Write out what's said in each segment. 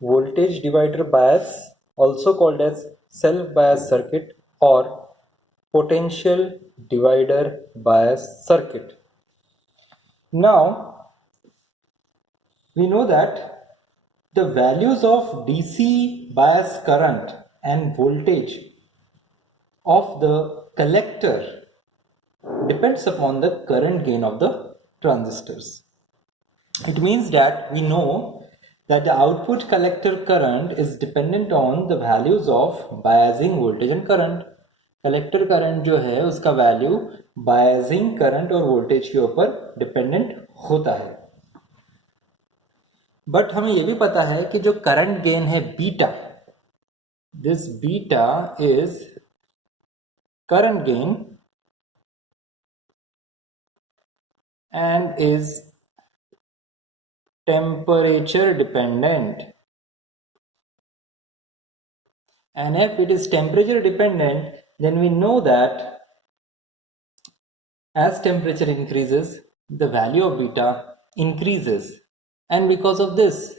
voltage divider bias, also called as self-bias circuit or potential divider bias circuit. Now, we know that the values of DC bias current and voltage of the collector depends upon the current gain of the transistors. It means that we know that the output collector current is dependent on the values of biasing voltage and current. Collector current जो है उसका value biasing current और voltage के ऊपर dependent होता है. But हमें यह भी पता है कि जो करंट गेन है beta, this beta is current gain and is temperature dependent, and if it is temperature dependent, then we know that as temperature increases the value of beta increases, and because of this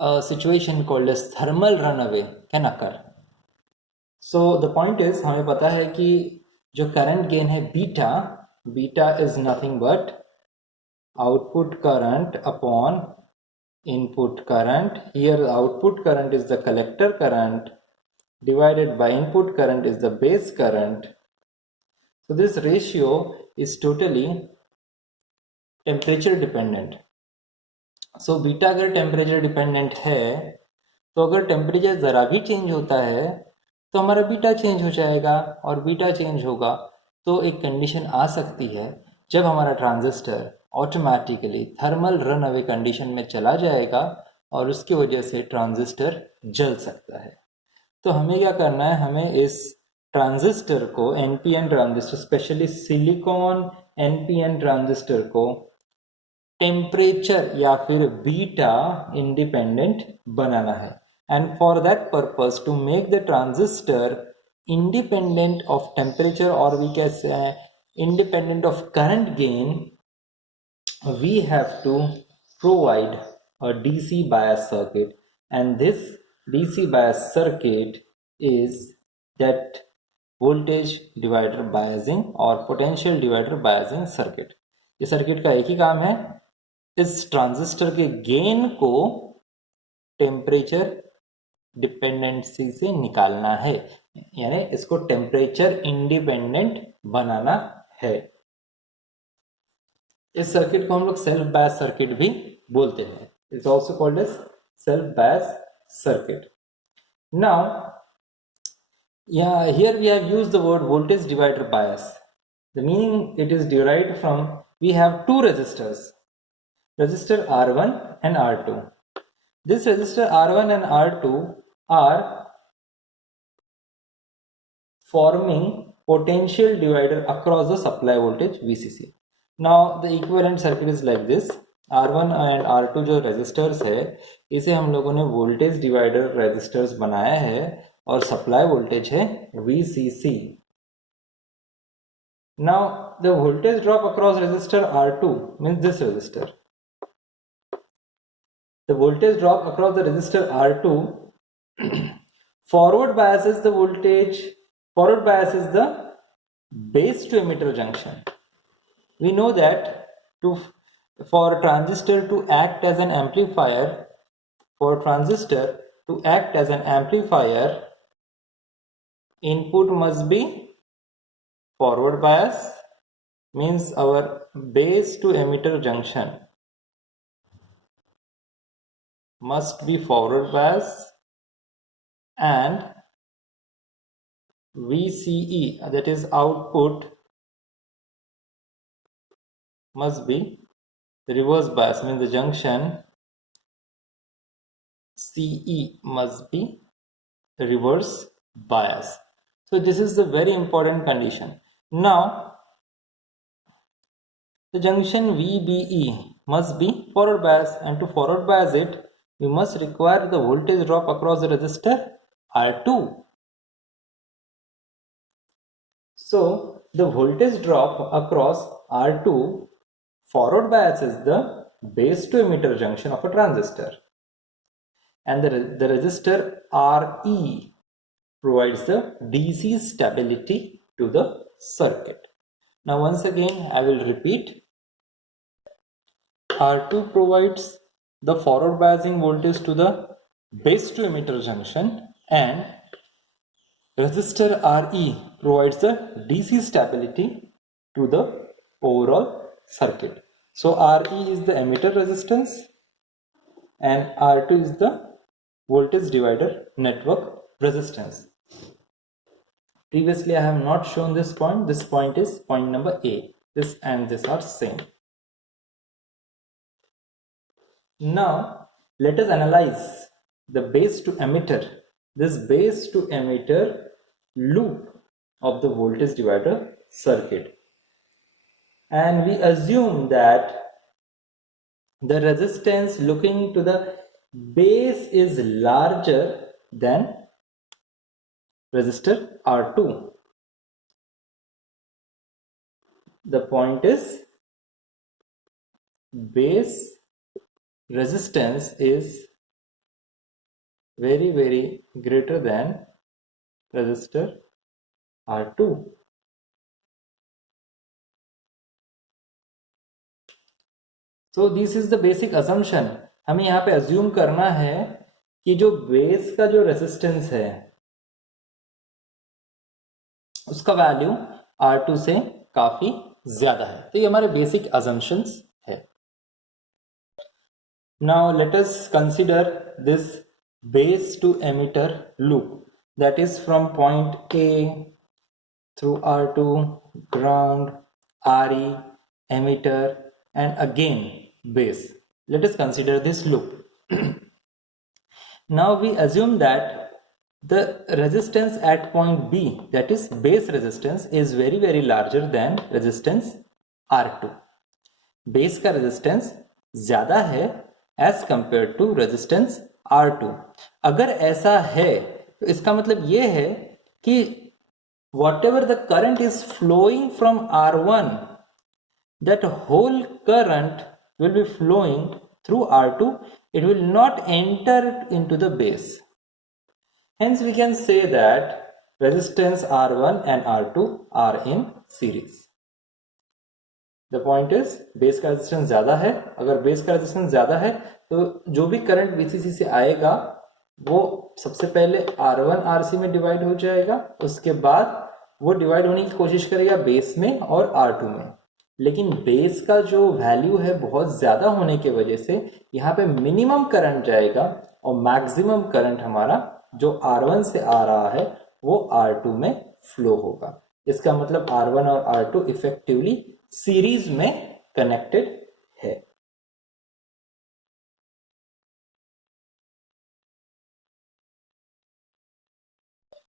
a situation called as thermal runaway can occur. So the point is हमें पता है कि जो current gain है beta is nothing but output current upon input current. Here the output current is the collector current divided by input current is the base current. So this ratio is totally temperature dependent. So beta अगर temperature dependent है तो अगर temperature ज़रा भी change होता है तो हमारा बीटा चेंज हो जाएगा, और बीटा चेंज होगा तो एक कंडीशन आ सकती है जब हमारा transistor automatically thermal run away condition में चला जाएगा और उसकी वजह से ट्रांजिस्टर जल सकता है. तो हमें क्या करना है, हमें इस ट्रांजिस्टर को NPN transistor, specially silicon NPN transistor को टेम्परेचर या फिर बीटा इंडिपेंडेंट बनाना है. And for that purpose, to make the transistor independent of temperature, or we can say independent of current gain, we have to provide a DC bias circuit, and this DC bias circuit is that voltage divider biasing or potential divider biasing circuit. ये circuit का एक ही काम है, इस transistor के gain को temperature dependency से निकालना है, यानी इसको टेम्परेचर इंडिपेंडेंट बनाना है. इस सर्किट को हम लोग सेल्फ बायस सर्किट भी बोलते हैं. It's also called as self bias circuit. Now here we have used the word voltage divider bias. The meaning it is derived from, we have two resistors, resistor R1 and R2. This resistor R1 and R2 are forming potential divider across the supply voltage VCC. Now the equivalent circuit is like this. R1 and R2 जो resistors है, इसे हम लोगों ने voltage divider resistors बनाया है और supply voltage है VCC. Now the voltage drop across resistor R2 means this resistor. The voltage drop across the resistor R2 forward bias is the voltage, forward bias is the base to emitter junction. We know that for transistor to act as an amplifier, input must be forward bias, means our base to emitter junction must be forward bias, and VCE, that is output, must be reverse bias, means the junction CE must be reverse bias. So this is the very important condition. Now the junction VBE must be forward bias, and to forward bias it, we must require the voltage drop across the resistor R2. So the voltage drop across R2 forward bias is the base to emitter junction of a transistor. and the resistor RE provides the DC stability to the circuit. Now once again I will repeat. R2 provides the forward biasing voltage to the base to emitter junction, and resistor RE provides the DC stability to the overall circuit. So RE is the emitter resistance and R2 is the voltage divider network resistance. Previously I have not shown this point. This point is point number A. This and this are same. Now let us analyze the base to emitter. This base to emitter loop of the voltage divider circuit. And we assume that the resistance looking to the base is larger than resistor R2. The point is base resistance is very greater than resistor R2. So this is the basic assumption. हमें यहाँ पे assume करना है कि जो base का जो resistance है उसका वैल्यू R2 से काफी ज्यादा है. तो ये हमारे बेसिक assumptions है. Now let us consider this base to emitter loop, that is from point A through R2, ground, RE, emitter, and again base. Let us consider this loop. Now we assume that the resistance at point B, that is base resistance, is very larger than resistance R2. Base का resistance ज़्यादा है as compared to resistance R2. अगर ऐसा है तो इसका मतलब ये है कि whatever the current is flowing from R1, that whole current will be flowing through R2. It will not enter into the base. Hence we can say that resistance R1 and R2 are in series. The point is base का resistance ज्यादा है. अगर base का resistance ज्यादा है तो जो भी करंट VCC से आएगा वो सबसे पहले R1 RC में डिवाइड हो जाएगा, उसके बाद वो डिवाइड होने की कोशिश करेगा बेस में और R2 में. लेकिन बेस का जो वैल्यू है बहुत ज्यादा होने की वजह से यहाँ पे मिनिमम करंट जाएगा और मैक्सिमम करंट हमारा जो R1 से आ रहा है वो R2 में फ्लो होगा. इसका मतलब R1 और R2 इफेक्टिवली सीरीज में कनेक्टेड है.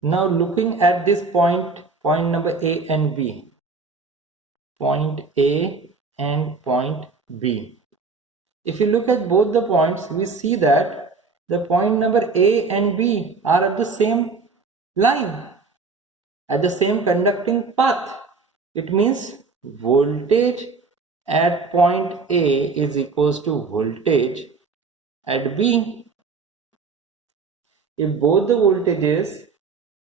Now looking at this point number A and B, point A and point B. If you look at both the points, we see that the point number A and B are at the same line, at the same conducting path. It means voltage at point A is equals to voltage at B. If both the voltages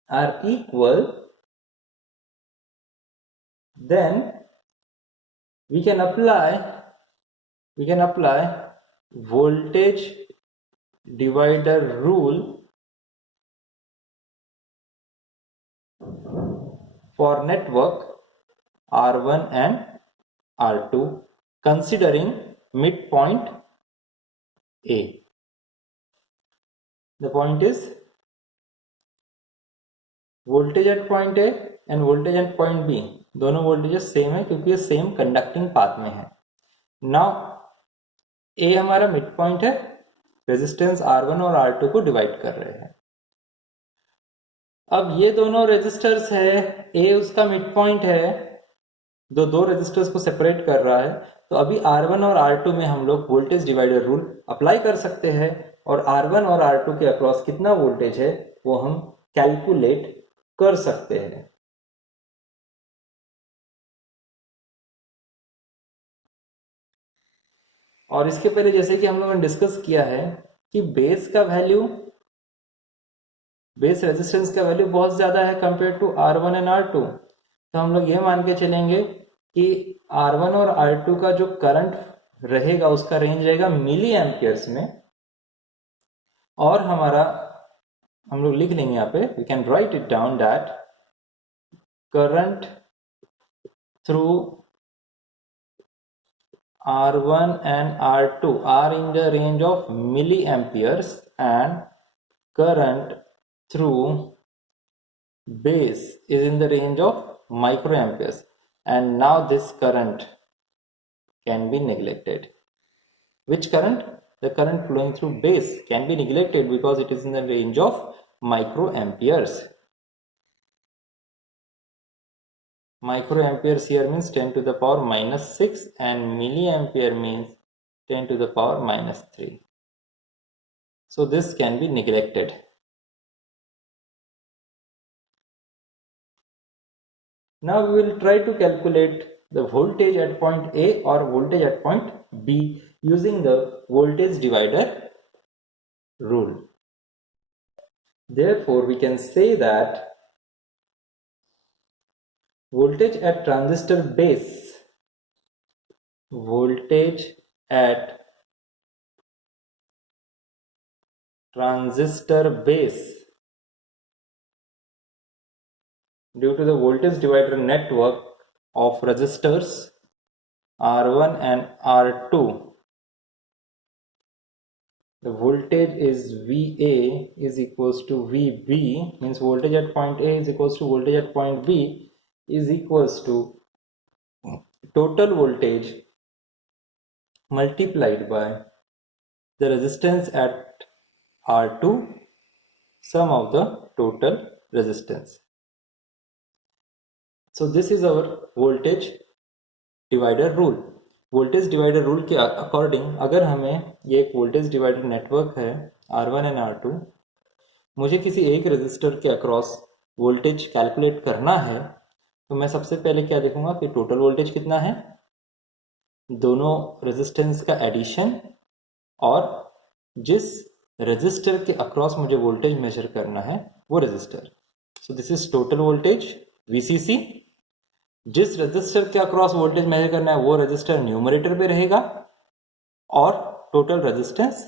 are equal, then we can apply voltage divider rule for network R1 and R2 considering midpoint A. The point is voltage at point A and voltage at point B दोनों voltages same है क्योंकि ये same conducting path में है. Now A हमारा mid point है, resistance R1 और R2 को डिवाइड कर रहे हैं. अब ये दोनों रेजिस्टर्स है, A उसका मिड पॉइंट है, दो रेजिस्टर्स को सेपरेट कर रहा है. तो अभी R1 और R2 में हम लोग वोल्टेज डिवाइडर रूल अप्लाई कर सकते हैं और R1 और R2 के अक्रॉस कितना वोल्टेज है वो हम कैलकुलेट कर सकते हैं. और इसके पहले जैसे कि हम लोगों ने डिस्कस किया है कि बेस रेजिस्टेंस का वैल्यू बहुत ज़्यादा है compare to R1 and R2, तो हम लोग ये मान के चलेंगे कि R1 और R2 का जो करंट रहेगा उसका रेंज रहेगा मिली एम्पियर्स में, और हम लोग लिख लेंगे यहाँ पे, we can write it down that current through R1 and R2 are in the range of milliamperes and current through base is in the range of microamperes, and now this current can be neglected. Which current? The current flowing through base can be neglected because it is in the range of microamperes. Microamperes here means 10 to the power minus 6 and milliampere means 10 to the power minus 3. So this can be neglected. Now we will try to calculate the voltage at point A or voltage at point B using the voltage divider rule. Therefore, we can say that voltage at transistor base, voltage at transistor base due to the voltage divider network of resistors R1 and R2, the voltage is VA is equals to VB, means voltage at point A is equals to voltage at point B is equals to total voltage multiplied by the resistance at R2, sum of the total resistance. So this is our voltage divider rule. Voltage divider rule के according अगर हमें ये एक voltage divider network है R1 and R2, मुझे किसी एक resistor के अक्रॉस वोल्टेज कैलकुलेट करना है, तो मैं सबसे पहले क्या देखूंगा कि टोटल वोल्टेज कितना है, दोनों रेजिस्टेंस का एडिशन, और जिस रेजिस्टर के अक्रॉस मुझे वोल्टेज मेजर करना है वो resistor. So this is total voltage VCC. जिस रेजिस्टर के अक्रॉस वोल्टेज मेजर करना है वो रेजिस्टर न्यूमरेटर पे रहेगा और टोटल रेजिस्टेंस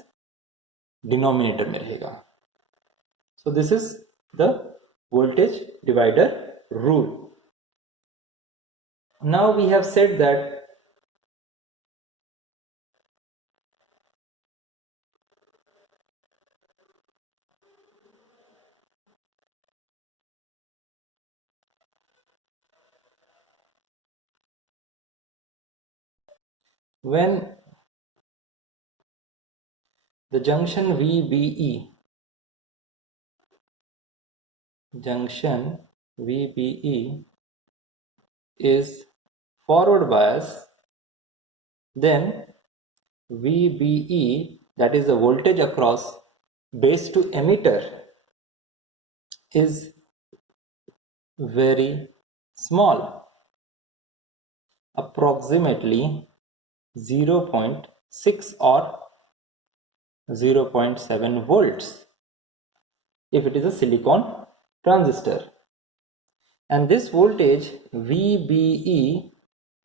डिनोमिनेटर में रहेगा. So this is the voltage divider rule. Now we have said that when the junction VBE is forward bias, then VBE, that is the voltage across base to emitter, is very small, approximately 0.6 or 0.7 volts if it is a silicon transistor. And this voltage VBE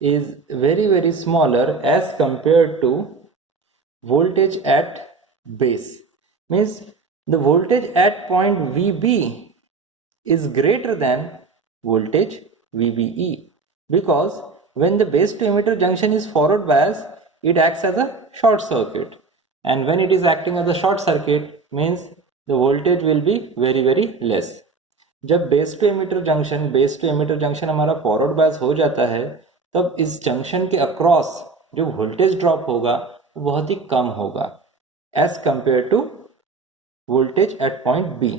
is very smaller as compared to voltage at base. Means the voltage at point VB is greater than voltage VBE, because when the base to emitter junction is forward bias, it acts as a short circuit, and when it is acting as a short circuit means the voltage will be very less. जब base to emitter junction हमारा forward bias हो जाता है, तब इस junction के across जो voltage drop होगा वो बहुत ही कम होगा as compare to voltage at point B.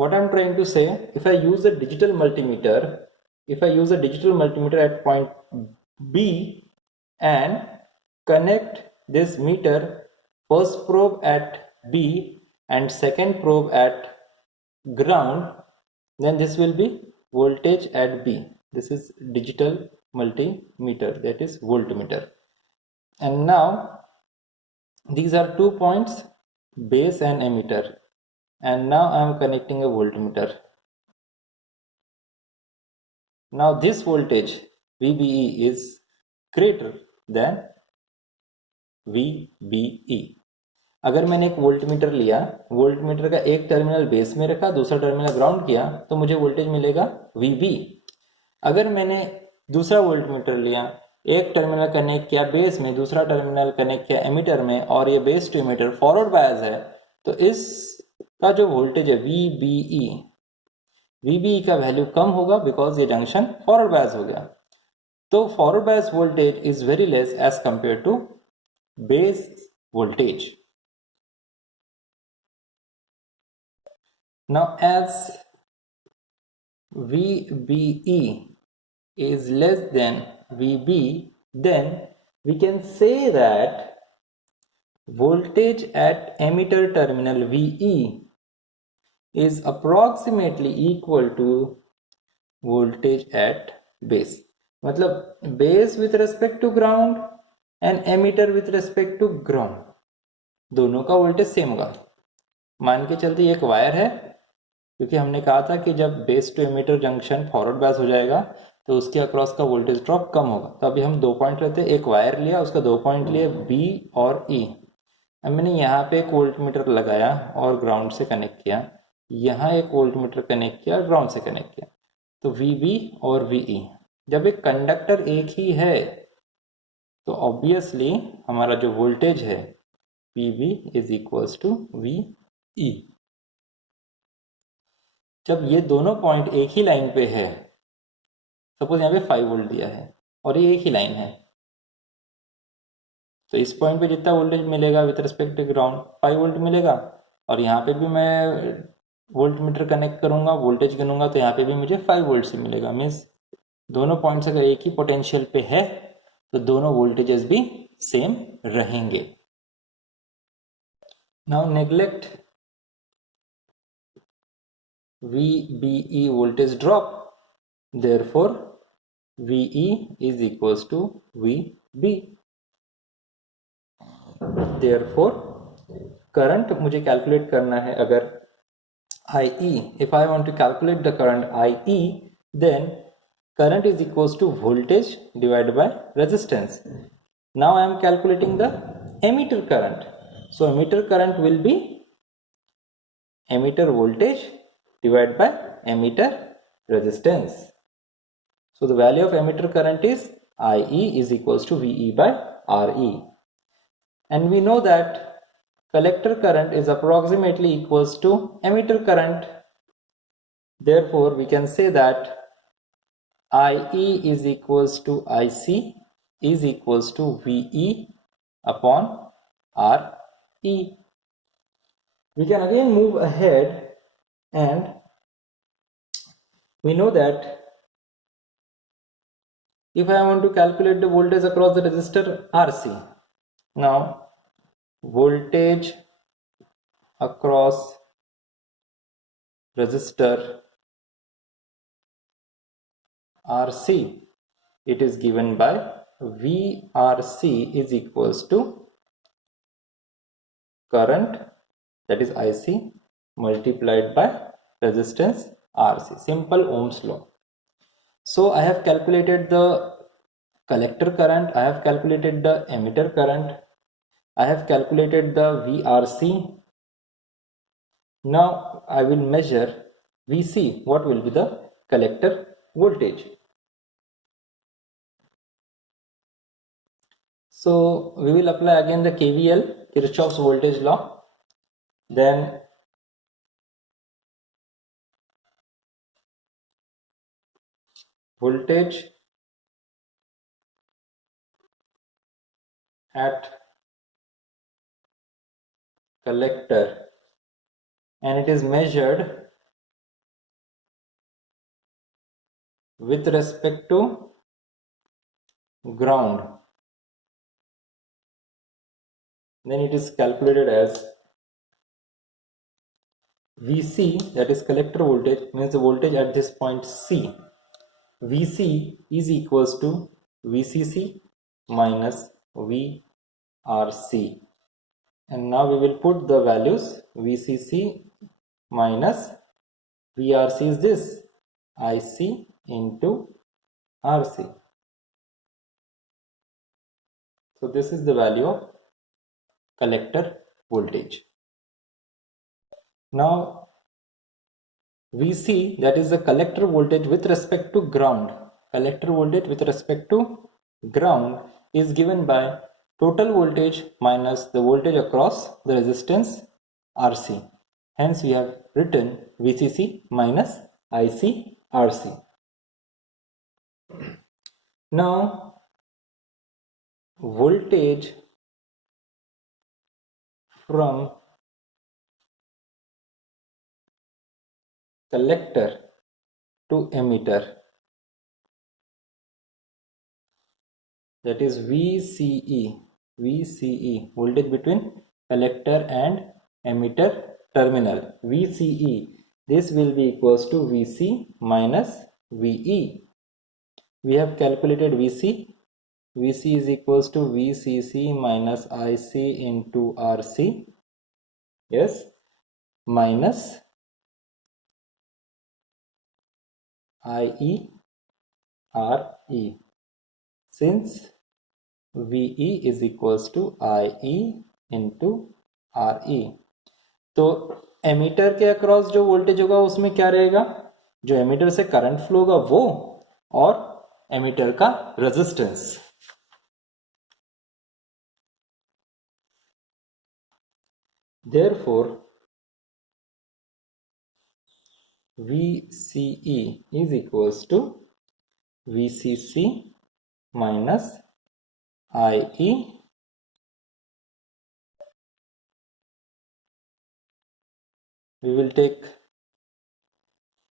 What I'm trying to say, if I use a digital multimeter at point B and connect this meter, first probe at B and second probe at ground, then this will be voltage at B. This is digital multimeter, that is voltmeter. And now these are 2 points base and emitter, and now I am connecting a voltmeter. Now this voltage VBE is greater than VBE. अगर मैंने एक voltmeter लिया, voltmeter का एक terminal base में रखा, दूसरा terminal ground किया, तो मुझे वोल्टेज मिलेगा VB। अगर मैंने दूसरा वोल्टमीटर लिया, एक टर्मिनल कनेक्ट किया बेस में, दूसरा टर्मिनल कनेक्ट किया एमीटर में, और ये base to emitter forward bias है, तो इसका जो वोल्टेज है VBE का वैल्यू कम होगा, बिकॉज ये जंक्शन फॉरवर्ड बायस हो गया। तो forward bias voltage is very less as compare to base voltage. Now as VBE is less than VB, then we can say that voltage at emitter terminal VE is approximately equal to voltage at base. मतलब base with respect to ground and emitter with respect to ground, दोनों का voltage same होगा। मान के चलते एक wire है, क्योंकि हमने कहा था कि जब base to emitter junction forward bias हो जाएगा तो उसके अक्रॉस का वोल्टेज ड्रॉप कम होगा। तो अभी हम 2 पॉइंट लेते हैं, एक वायर लिया, उसका 2 पॉइंट लिए बी और ई। अब मैंने यहाँ पे एक वोल्टमीटर लगाया और ग्राउंड से कनेक्ट किया, यहाँ एक वोल्टमीटर कनेक्ट किया और ग्राउंड से कनेक्ट किया, तो VB और VE। जब एक कंडक्टर एक ही है तो ऑब्वियसली हमारा जो वोल्टेज है PV is equals to VE। जब ये दोनों पॉइंट एक ही लाइन पे है, सपोज यहाँ पे 5 वोल्ट दिया है और ये एक ही लाइन है, तो इस पॉइंट पे जितना वोल्टेज मिलेगा with respect to ground 5 volt मिलेगा, और यहाँ पे भी मैं वोल्ट मीटर कनेक्ट करूंगा, वोल्टेज गिनूंगा, तो यहाँ पे भी मुझे 5 वोल्ट से मिलेगा। मीन्स दोनों पॉइंट्स अगर एक ही पोटेंशियल पे है तो दोनों वोल्टेजेस भी सेम रहेंगे। Now neglect VBE voltage drop, therefore VE is equals to VB। therefore current मुझे कैलकुलेट करना है, अगर IE, if I want to calculate the current IE, then current is equals to voltage divided by resistance. Now I am calculating the emitter current, so emitter current will be emitter voltage divided by emitter resistance. So the value of emitter current is IE is equals to VE by RE. And we know that collector current is approximately equals to emitter current. Therefore, we can say that IE is equals to IC is equals to VE upon RE. We can again move ahead, and we know that if I want to calculate the voltage across the resistor RC, now voltage across resistor RC, it is given by VRC is equals to current, that is IC, multiplied by resistance RC, simple Ohm's law. So I have calculated the collector current, I have calculated the emitter current, I have calculated the VRC. Now I will measure VC, what will be the collector voltage. So we will apply again the KVL, Kirchhoff's voltage law. Then voltage at collector, and it is measured with respect to ground. Then it is calculated as VC, that is collector voltage, means the voltage at this point C. VC is equals to VCC minus VRC. and now we will put the values. VCC minus VRC is this, IC into RC. So this is the value of collector voltage. Now VC, that is the collector voltage with respect to ground. Collector voltage with respect to ground is given by total voltage minus the voltage across the resistance RC. Hence we have written VCC minus IC RC. Now voltage from collector to emitter, that is VCE, voltage between collector and emitter terminal, VCE. This will be equals to VC minus VE. We have calculated VC. VC is equals to VCC minus IC into RC. Yes, minus IE RE, since VE is equals to IE into RE. तो ammeter के across जो voltage होगा उसमें क्या रहेगा, जो ammeter से current flow होगा वो, और एमीटर का resistance. Therefore VCE is equals to VCC minus IE we will take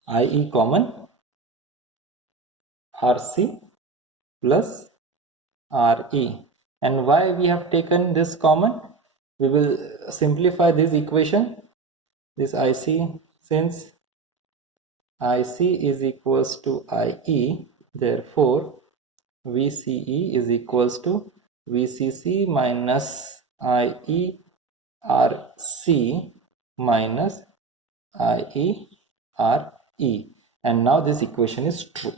IE common, RC plus RE. And why we have taken this common? We will simplify this equation, this IC, since IC is equals to IE, therefore VCE is equals to VCC minus IE RC minus IE RE, and now this equation is true.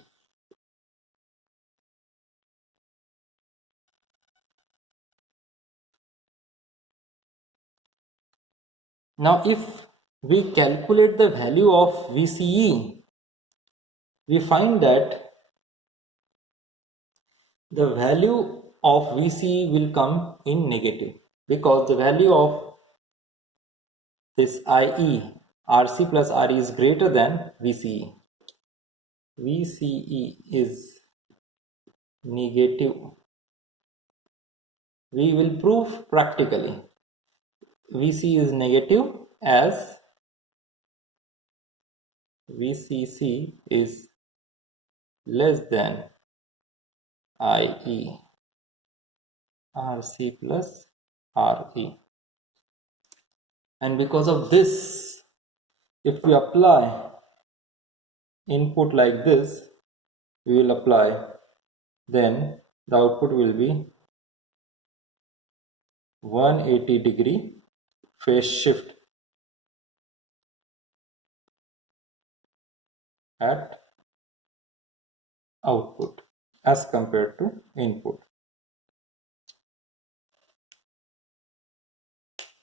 Now if we calculate the value of VCE, we find that the value of VCE will come in negative, because the value of this IE RC plus RE is greater than VCE. VCE is negative. We will prove practically. VC is negative as VCC is less than IE RC plus RE. And because of this, if we apply input like this, we will apply, then the output will be 180-degree phase shift at output as compared to input.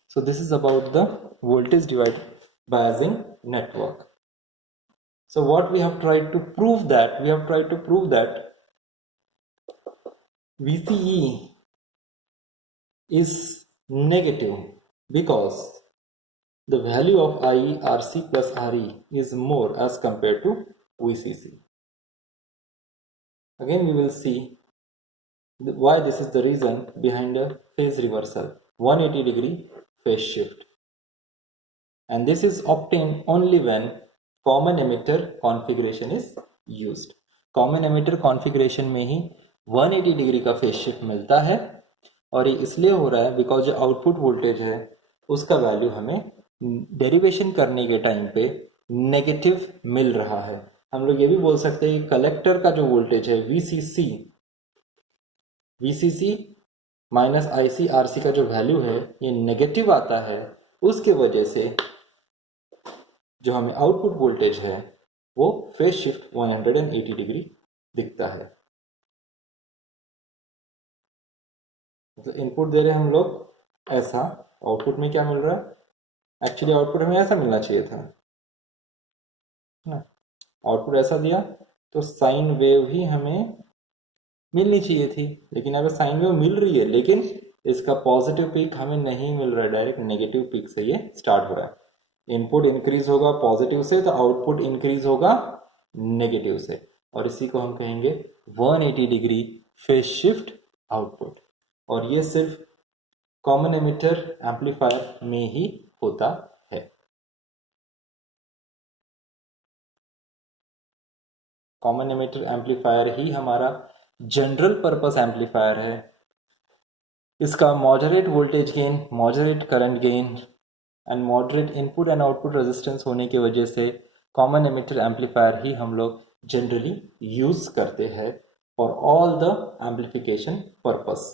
So this is about the voltage divider biasing network. So what we have tried to prove that, VCE is negative because the value of IE RC plus RE is more as compared to VCC. Again we will see why this is the reason behind a phase reversal, 180-degree phase shift. And this is obtained only when common emitter configuration is used. Common emitter configuration में ही 180 degree का phase shift मिलता है, और ये इसलिए हो रहा है बिकॉज जो आउटपुट वोल्टेज है उसका वैल्यू हमें डेरिवेशन करने के टाइम पे नेगेटिव मिल रहा है. हम लोग ये भी बोल सकते हैं कि कलेक्टर का जो वोल्टेज है VCC माइनस IC/RC का जो वैल्यू है ये नेगेटिव आता है, उसके वजह से जो हमें आउटपुट वोल्टेज है वो फेज शिफ्ट 180 डिग्री दिखता है। तो इनपुट दे रहे हैं हम लोग ऐसा, आउटपुट में क्या मिल रहा है? एक्चुअली आउटपुट हमें ऐसा मिलना चाहिए था ना, आउटपुट ऐसा दिया तो साइन वेव ही हमें मिलनी चाहिए थी, लेकिन अगर साइन वेव मिल रही है लेकिन इसका पॉजिटिव पीक हमें नहीं मिल रहा है, डायरेक्ट नेगेटिव पीक से ये स्टार्ट हो रहा है। इनपुट इंक्रीज होगा पॉजिटिव से तो आउटपुट इंक्रीज होगा नेगेटिव से, और इसी को हम कहेंगे 180 डिग्री फेज शिफ्ट आउटपुट। और ये सिर्फ कॉमन एमिटर एम्पलीफायर में ही होता है। कॉमन एमिटर एम्पलीफायर ही हमारा जनरल पर्पस एम्पलीफायर है। इसका moderate voltage gain, moderate current gain and moderate input and output resistance होने की वजह से कॉमन एमिटर एम्पलीफायर ही हम लोग जनरली यूज करते हैं for all the amplification purpose.